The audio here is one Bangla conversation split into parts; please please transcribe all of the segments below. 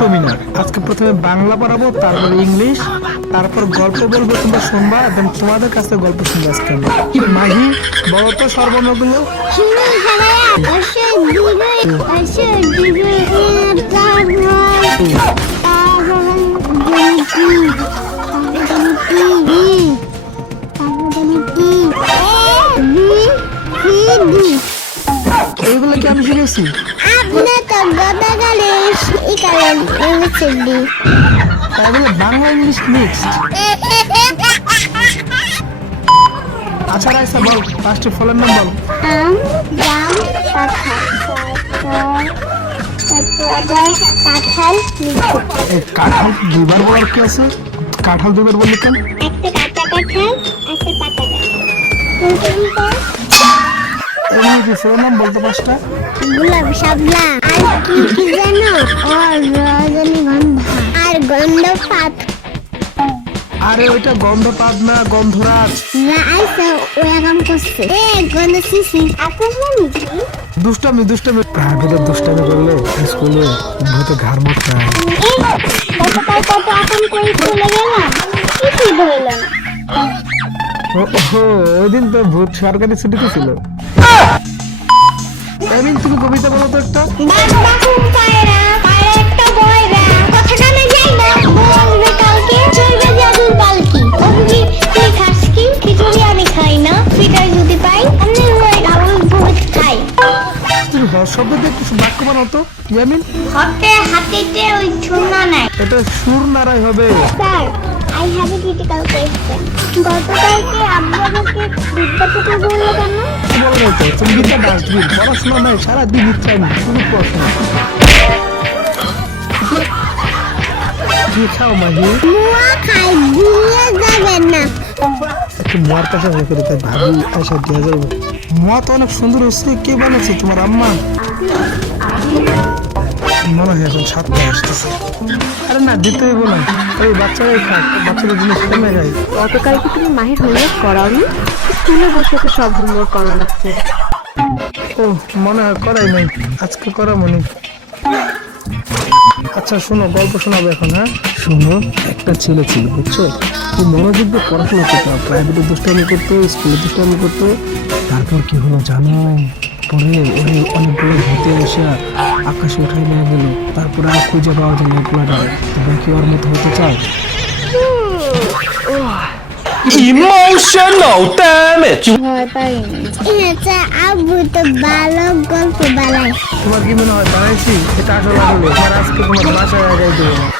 না আজকে প্রথমে বাংলা পড়াবো তারপর ইংলিশ তারপর গল্প বলব তোমরা শুনবা দেন তোমাদের কাছে গল্প শুনব আজকে আমরা। মাহি বলো তো তারপর এইগুলো কি আমি শিখেছি? এই কারণ এমএসডি বলে ইংলিশ মিক্সড আচ্ছা রাইসা বল ফার্স্টে ফলের নাম বল। আম জাম কাঁঠাল কাঁঠাল কাঁঠাল দুবার বলার কি আছে? কাঁঠাল দুবার বললি কেন? একটা কাঁচা কাঁঠাল কি ফলের নাম বলতে পাঁচটা গোলাপ শাপলা। আর কি কি জানো? ও রজনীগন্ধা আর গন্ধ পাত আরে ওইটা গন্ধপাত না গন্ধরাজ। রাইসে ও এখন করছে। এ গন্ধ সিসি আপনার জানি দুষ্টামি দুষ্টামি। দুষ্টামি করলে? স্কুলে ভূতে ঘাড় মুখ খায় এই গতকাল কত আপন করে চলে গেলাম কিছুই ধরলাম ওহো ওই দিন তো ভূত সরকারি ছুটিতে ছিল। এমিন তুমি কবিতা বলো তো একটা। না না না বাক্য বানাও তো ইয়ামিন। হাতে হাতিতে ওই ছুনা নাই। এটা সুর নারাই হবে। Sir I have a critical question গতকালকে আব্বু আমাকে বিদ্যা থেকে বলল কেন? কি বলো না তো? তুমি বিদ্যা ডাস্টবিন পড়াশোনা নাই সারাদিন ইচ্ছা না শুধু পড়াশোনা কি খাও মাহি? মুয়া খাই দিয়ে যাবেন না। একটু মোয়ার কাছে হয়ে করে তাই ভাবি আসা দেওয়া যাবে। মোয়া তো অনেক সুন্দর হচ্ছে কে বানাচ্ছে তোমার আম্মা? মনে হয় এখন সাতটা আসতেছে। আরে না দিতে হইব না ওই বাচ্চারাই খাক বাচ্চাদের জিনিস কমে যায়। গতকাল কি তুমি মাহির হোমওয়ার্ক করাওনি? স্কুলে বসে তো সব হোমওয়ার্ক করা লাগছে ও মনে হয় করাই নাই। আজকে করা মনে আচ্ছা শোনো গল্প শোনাবো এখন হ্যাঁ? শোনো একটা ছেলে ছিল বুঝছ? ও মনোযোগ দিয়ে পড়াশোনা করতো প্রাইভেটে দুষ্টামি করতো স্কুলে দুষ্টামি করতো। তারপর কি হলো জানো? পরে ওই অনেকগুলো ভূতে এসে আকাশে উঠাই নিয়ে গেল। তারপরে আর খুঁজে পাওয়া যায় না পোলাটা তোমরা কি ওর মতো হতে চাও ইমোশনাল ড্যামেজ ভয় পাইনি এটা আব্বু তো ভালো গল্প বানায়। তোমার কি মনে হয় বানাইছি? এটা আসলে আসলে আজকে তোমার বাসায় যাই দেবো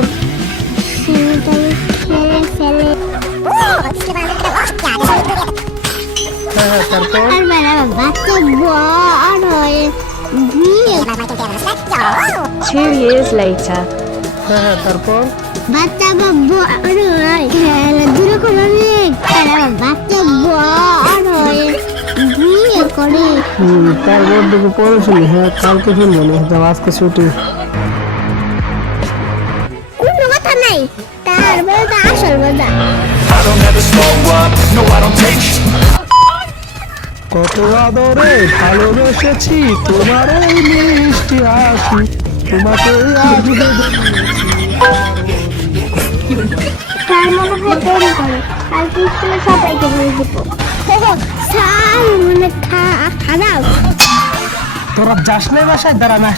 হ্যাঁ তারপর আর বেলা বাচ্চা বড় হয়ে Two years later, হ্যাঁ তারপর বাচ্চা বড় হয় খেলাধুলো করে অনেক বাচ্চা বড় হয়ে বিয়ে করে হুম তারপর দেখো পরে শুনি হ্যাঁ কালকে শুনব না তো আজকে ছুটি। কোনো কথা নাই। তারপরে তো আসল মজা I don't ever slow up. No, I don't take কত আদরে ভালোবেসেছি তোমার এই মিষ্টি হাসি। তোমাকে আজ তার মনে হয় দেরি করে কালকে স্কুলে সবাইকে বলে দেবো। স্যার মনে খারাপ তোরা যাস নাই বাসায় দাঁড়া না।